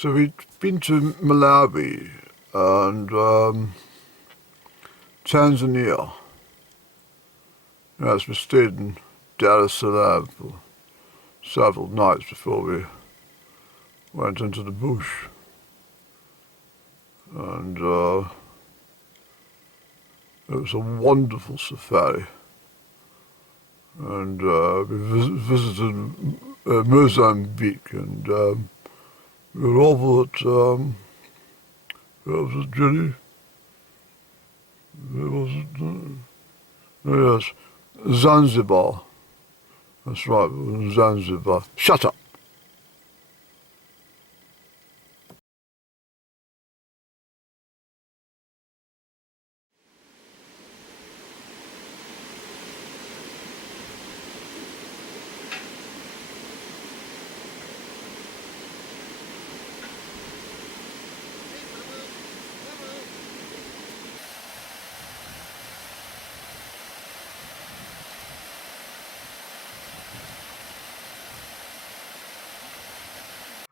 So we'd been to Malawi and Tanzania. Yes, we stayed in Dar es Salaam for several nights before we went into the bush. And it was a wonderful safari. And we visited Mozambique, and we were over at, where was it, Judy? Where was it? Oh, yes, Zanzibar. That's right, we were in Zanzibar. Shut up!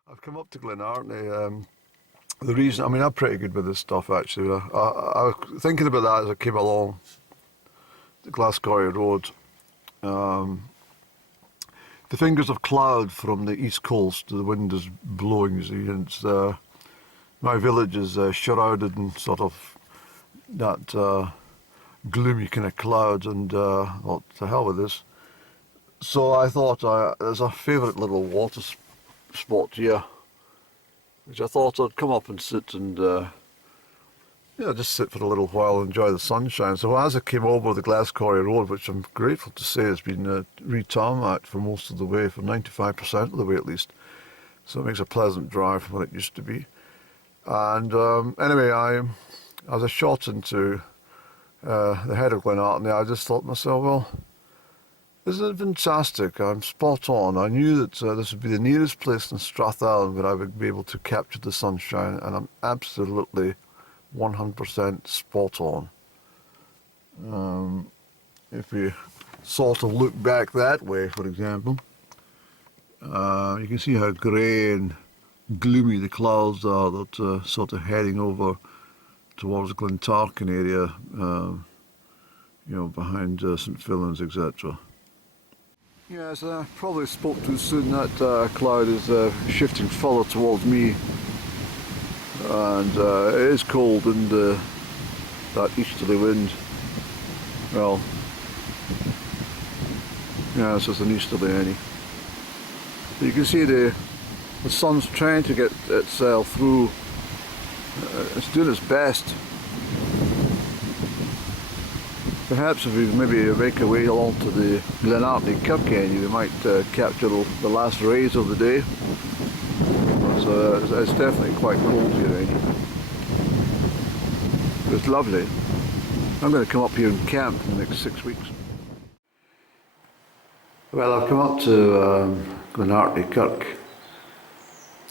I've come up to Glenartney. The reason, I mean, I'm pretty good with this stuff actually. I was thinking about that as I came along the Glasgow Road. The fingers of cloud from the east coast, the wind is blowing, you see, and it's, my village is shrouded in sort of that gloomy kind of cloud, and well, to hell with this. So I thought there's a favourite little water spot here, which I thought I'd come up and sit and just sit for a little while and enjoy the sunshine. So as I came over the Glasgow Road, which I'm grateful to say has been re-tarmacked for most of the way, for 95% of the way at least, so it makes a pleasant drive from what it used to be. And anyway, as I shot into the head of Glenartney, I just thought to myself, well, isn't it fantastic? I'm spot on. I knew that this would be the nearest place in Strathearn where I would be able to capture the sunshine, and I'm absolutely 100% spot on. If we sort of look back that way, for example, you can see how grey and gloomy the clouds are that sort of heading over towards Glenartney area, behind St Fillan's, etc. Yes, I probably spoke too soon. That cloud is shifting further towards me, and it is cold, and that easterly wind, well, yeah, it's just an easterly any. You can see the sun's trying to get itself through. It's doing its best. Perhaps if we maybe make our way along to the Glenartney Kirk end, we might capture the last rays of the day. So it's definitely quite cold here, eh? It's lovely. I'm going to come up here and camp for the next 6 weeks. Well, I've come up to Glenartney Kirk,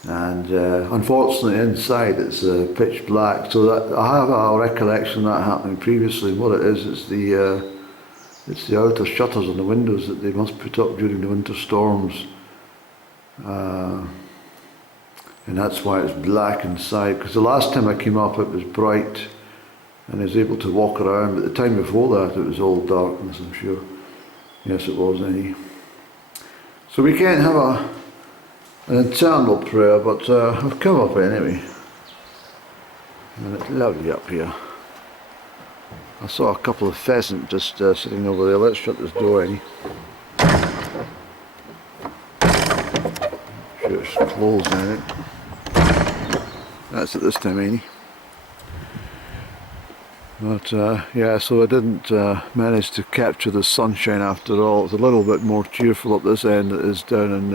and unfortunately inside it's pitch black, so that I have a recollection of that happening previously. What it is, it's the outer shutters on the windows that they must put up during the winter storms, and that's why it's black inside, because the last time I came up it was bright and I was able to walk around, but the time before that it was all darkness, I'm sure. Yes, it was, any. So we can't have an internal prayer, but I've come up anyway, and it's lovely up here. I saw a couple of pheasants just sitting over there. Let's shut this door, any. Sure, it's closed now, isn't it? That's it this time, any. But yeah, so I didn't manage to capture the sunshine after all. It's a little bit more cheerful up this end than it is down in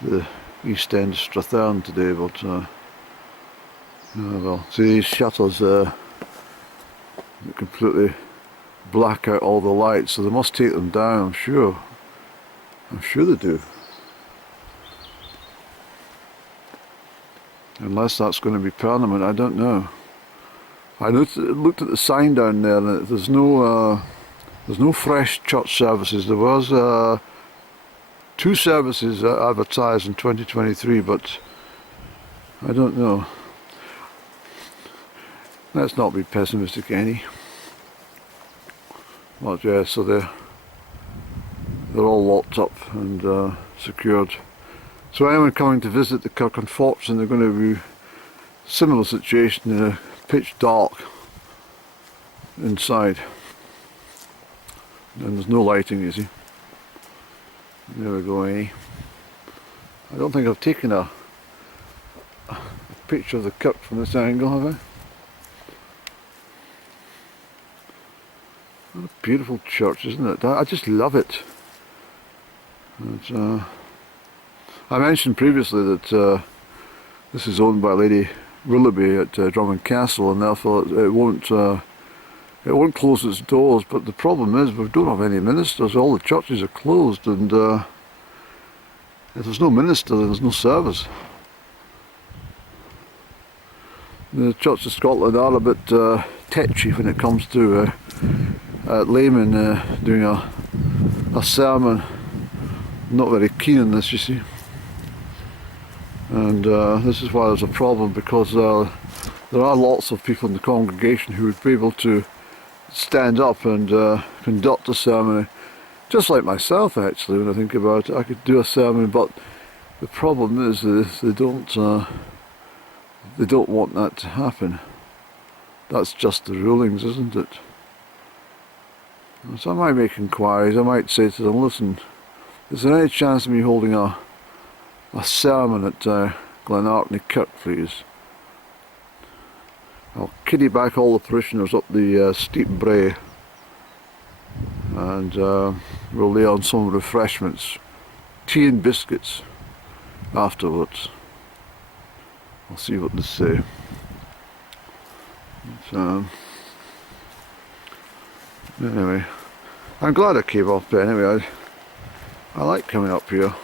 the east end of Strathearn today, but oh well. See, these shutters completely black out all the lights, so they must take them down, I'm sure. I'm sure they do. Unless that's going to be permanent, I don't know. I looked at the sign down there, and there's no fresh church services. There was 2 services advertised in 2023, but I don't know. Let's not be pessimistic, Annie. But yeah, so they're all locked up and secured. So anyone coming to visit the Kirk and Fortune, they're going to be similar situation, pitch dark inside. And there's no lighting, you see. There we go, Annie. I don't think I've taken a picture of the Kirk from this angle, have I? What a beautiful church, isn't it? I just love it. I mentioned previously that this is owned by Lady Willoughby at Drummond Castle, and therefore it won't close its doors. But the problem is we don't have any ministers. All the churches are closed, and if there's no minister, then there's no service. The Church of Scotland are a bit tetchy when it comes to laymen doing a sermon. Not very keen on this, you see. And this is why there's a problem, because there are lots of people in the congregation who would be able to stand up and conduct a sermon, just like myself actually. When I think about it, I could do a sermon, but the problem is they don't want that to happen. That's just the rulings, isn't it? So I might make inquiries. I might say to them, listen, is there any chance of me holding a sermon at Glenartney Kirk, please? I'll kiddie back all the parishioners up the steep brae, and we'll lay on some refreshments, tea and biscuits afterwards. I'll see what they say. But, anyway, I'm glad I came up anyway. I like coming up here.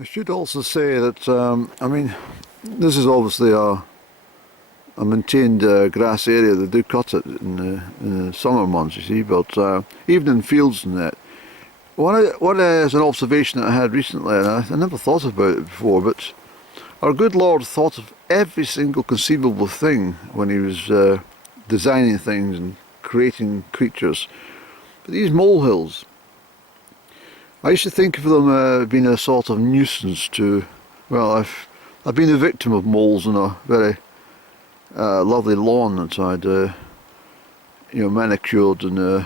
I should also say that, I mean, this is obviously a maintained grass area. They do cut it in the summer months, you see, but even in fields and that. What is an observation that I had recently, and I never thought about it before, but our good Lord thought of every single conceivable thing when he was designing things and creating creatures. But these molehills, I used to think of them being a sort of nuisance to, well, I've been a victim of moles in a very lovely lawn that I'd manicured and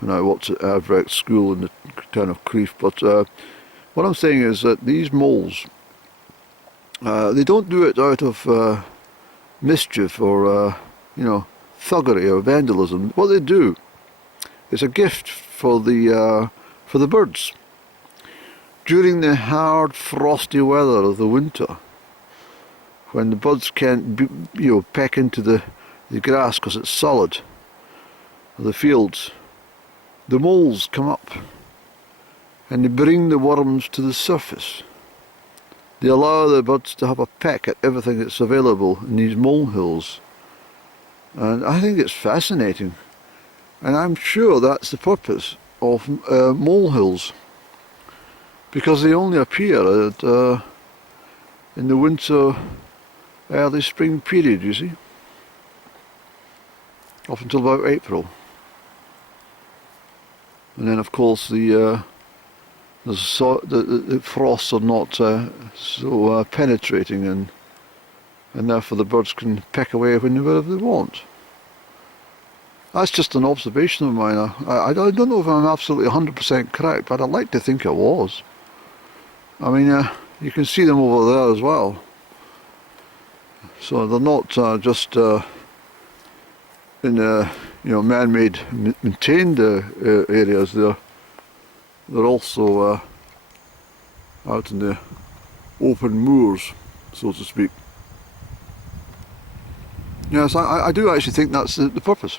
when I worked at Avrex School in the town of Crieff. But what I'm saying is that these moles, they don't do it out of mischief or thuggery or vandalism. What they do is a gift for the birds. During the hard frosty weather of the winter, when the birds can't peck into the grass because it's solid, or the fields, the moles come up and they bring the worms to the surface. They allow the birds to have a peck at everything that's available in these molehills, and I think it's fascinating, and I'm sure that's the purpose of molehills, because they only appear in the winter, early spring period, you see, up until about April. And then of course the frosts are not so penetrating, and therefore the birds can peck away whenever they want. That's just an observation of mine. I don't know if I'm absolutely 100% correct, but I'd like to think I was. I mean, you can see them over there as well. So they're not just in man-made, maintained areas. They're also out in the open moors, so to speak. Yes, I do actually think that's the purpose.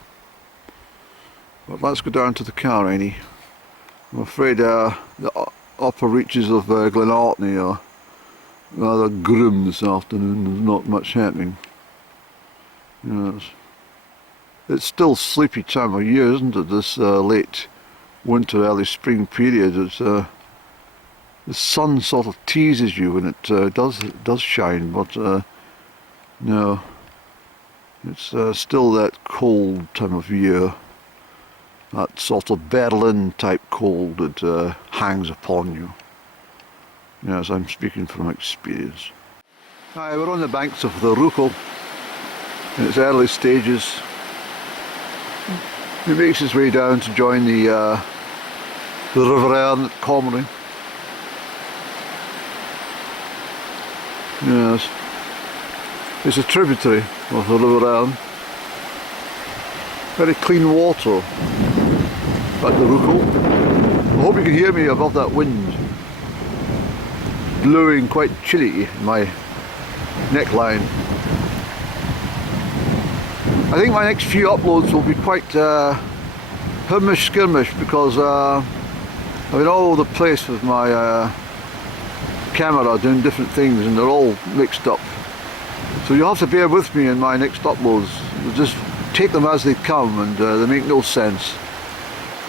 But let's go down to the car, Annie. I'm afraid the upper reaches of Glenartney are rather grim this afternoon. There's not much happening. Yes. It's still sleepy time of year, isn't it? This late winter, early spring period. It's the sun sort of teases you when it does shine, but no, it's still that cold time of year. That sort of Berlin type cold that hangs upon you. Yes, I'm speaking from experience. Hi, we're on the banks of the Rüchel in its early stages. It makes its way down to join the River Erne at Comrie. Yes, it's a tributary of the River Erne. Very clean water at the Rüchel. I hope you can hear me above that wind blowing quite chilly in my neckline. I think my next few uploads will be quite skirmish because I'm all over the place with my camera doing different things and they're all mixed up. So you'll have to bear with me in my next uploads. We'll just take them as they come and they make no sense.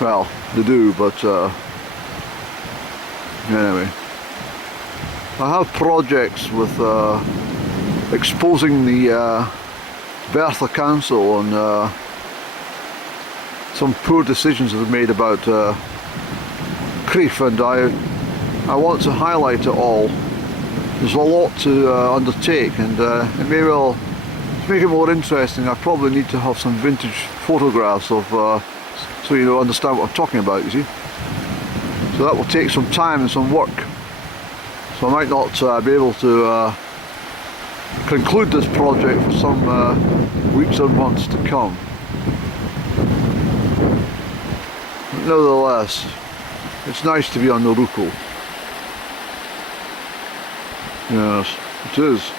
Well, they do, but anyway. I have projects with exposing the Bertha Council on some poor decisions they've made about Crieff, and I want to highlight it all. There's a lot to undertake, and it may well, to make it more interesting, I probably need to have some vintage photographs of so you understand what I'm talking about, you see. So that will take some time and some work. So I might not be able to conclude this project for some weeks or months to come. But nevertheless, it's nice to be on the Rüchel. Yes, it is.